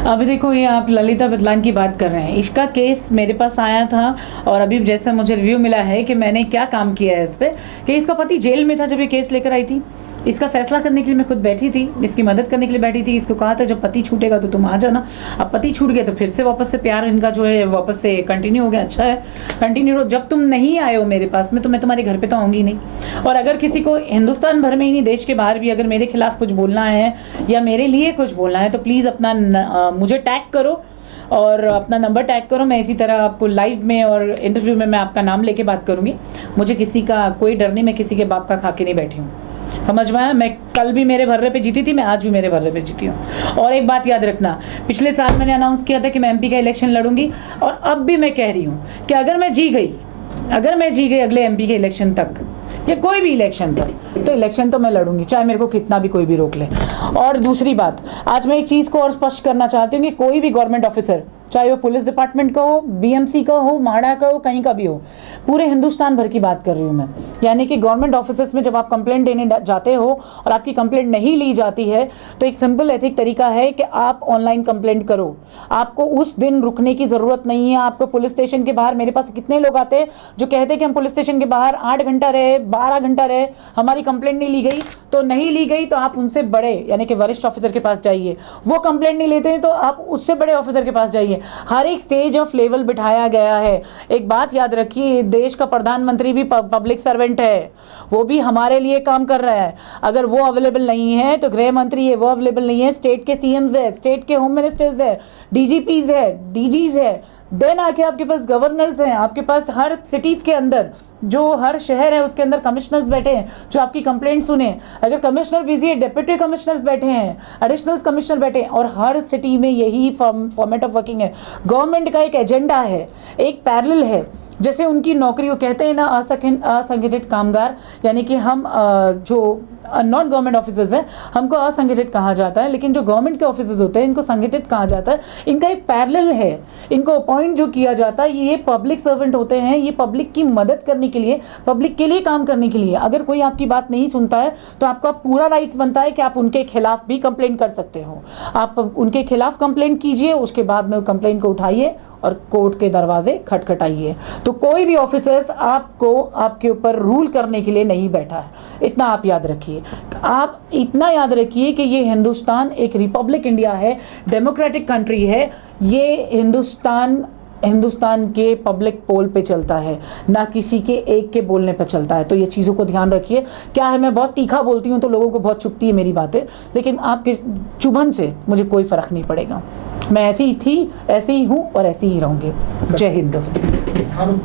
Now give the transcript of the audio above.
अभी देखो, ये आप ललिता बदलान की बात कर रहे हैं। इसका केस मेरे पास आया था और अभी जैसा मुझे रिव्यू मिला है कि मैंने क्या काम किया है इस पे, कि इसका पति जेल में था जब ये केस लेकर आई थी। इसका फैसला करने के लिए मैं खुद बैठी थी, इसकी मदद करने के लिए बैठी थी। इसको कहा था जब पति छूटेगा तो तुम आ जाना। अब पति छूट गए तो फिर से वापस से प्यार इनका जो है वापस से कंटिन्यू हो गया। अच्छा है, कंटिन्यू हो। जब तुम नहीं आए हो मेरे पास में तो मैं तुम्हारे घर पे तो आऊँगी नहीं। और अगर किसी को हिंदुस्तान भर में ही नहीं, देश के बाहर भी अगर मेरे खिलाफ कुछ बोलना है या मेरे लिए कुछ बोलना है तो प्लीज़ अपना मुझे टैग करो और अपना नंबर टैग करो। मैं इसी तरह आपको लाइव में और इंटरव्यू में मैं आपका नाम लेके बात करूँगी। मुझे किसी का कोई डर नहीं, मैं किसी के बाप का खा के नहीं बैठी हूँ। समझ में आया? मैं कल भी मेरे भर्रे पे जीती थी, मैं आज भी मेरे भर्रे पे जीती हूँ। और एक बात याद रखना, पिछले साल मैंने अनाउंस किया था कि मैं एमपी का इलेक्शन लड़ूंगी और अब भी मैं कह रही हूँ कि अगर मैं जी गई अगले एमपी के इलेक्शन तक या कोई भी इलेक्शन तक, तो इलेक्शन तो मैं लड़ूंगी, चाहे मेरे को कितना भी कोई भी रोक ले। और दूसरी बात, आज मैं एक चीज़ को और स्पष्ट करना चाहती हूँ कि कोई भी गवर्नमेंट ऑफिसर, चाहे वो पुलिस डिपार्टमेंट का हो, बीएमसी का हो, म्हाडा का हो, कहीं का भी हो, पूरे हिंदुस्तान भर की बात कर रही हूँ मैं। यानी कि गवर्नमेंट ऑफिसर्स में जब आप कंप्लेंट देने जाते हो और आपकी कंप्लेंट नहीं ली जाती है तो एक सिंपल एथिक तरीका है कि आप ऑनलाइन कंप्लेंट करो। आपको उस दिन रुकने की ज़रूरत नहीं है। आपको पुलिस स्टेशन के बाहर, मेरे पास कितने लोग आते हैं जो कहते हैं कि हम पुलिस स्टेशन के बाहर 8 घंटा रहे, 12 घंटा रहे, हमारी कंप्लेंट नहीं ली गई। तो नहीं ली गई तो आप उनसे बड़े यानी कि वरिष्ठ ऑफिसर के पास जाइए। वो कंप्लेंट नहीं लेते हैं तो आप उससे बड़े ऑफिसर के पास जाइए। हर एक स्टेज ऑफ लेवल बिठाया गया है। एक बात याद रखिए, देश का प्रधानमंत्री भी पब्लिक सर्वेंट है, वो भी हमारे लिए काम कर रहा है। अगर वो अवेलेबल नहीं है तो गृह मंत्री है, वो अवेलेबल नहीं है, स्टेट के सीएम्स है, स्टेट के होम मिनिस्टर्स है, डीजीपीज है, डीजीज है, देन आके आपके पास गवर्नर्स हैं, आपके पास हर सिटीज़ के अंदर, जो हर शहर है उसके अंदर कमिश्नर्स बैठे हैं जो आपकी कंप्लेंट सुने। अगर कमिश्नर बिजी है, डिप्टी कमिश्नर्स बैठे हैं, एडिशनल कमिश्नर बैठे हैं, और हर सिटी में यही फॉर्मेट ऑफ वर्किंग है। गवर्नमेंट का एक एजेंडा है, एक पैरेलल है। जैसे उनकी नौकरी, वो कहते हैं ना असंगठित कामगार, यानी कि हम जो नॉन गवर्नमेंट ऑफिसर्स हैं हमको असंगठित कहा जाता है, लेकिन जो गवर्नमेंट के ऑफिसर्स होते हैं इनको संगठित कहा जाता है। इनका एक पैरेलल है, इनको अपॉइंट जो किया जाता है, ये पब्लिक सर्वेंट होते हैं, ये पब्लिक की मदद करने के लिए, पब्लिक के लिए काम करने के लिए। अगर कोई आपकी बात नहीं सुनता है तो आपका पूरा राइट्स बनता है कि आप उनके खिलाफ भी कंप्लेंट कर सकते हो। आप उनके खिलाफ कंप्लेंट कीजिए, उसके बाद में कंप्लेंट को उठाइए और कोर्ट के दरवाजे खटखटाइए। तो कोई भी ऑफिसर्स आपको आपके ऊपर रूल करने के लिए नहीं बैठा है, इतना आप याद रखिए। आप इतना याद रखिए कि ये हिंदुस्तान एक रिपब्लिक इंडिया है, डेमोक्रेटिक कंट्री है। ये हिंदुस्तान के पब्लिक पोल पे चलता है, ना किसी के एक के बोलने पे चलता है। तो ये चीज़ों को ध्यान रखिए। क्या है, मैं बहुत तीखा बोलती हूँ तो लोगों को बहुत चुभती है मेरी बातें, लेकिन आपके चुभन से मुझे कोई फ़र्क नहीं पड़ेगा। मैं ऐसी ही थी, ऐसी ही हूँ और ऐसी ही रहूँगी। जय हिंद दोस्तों।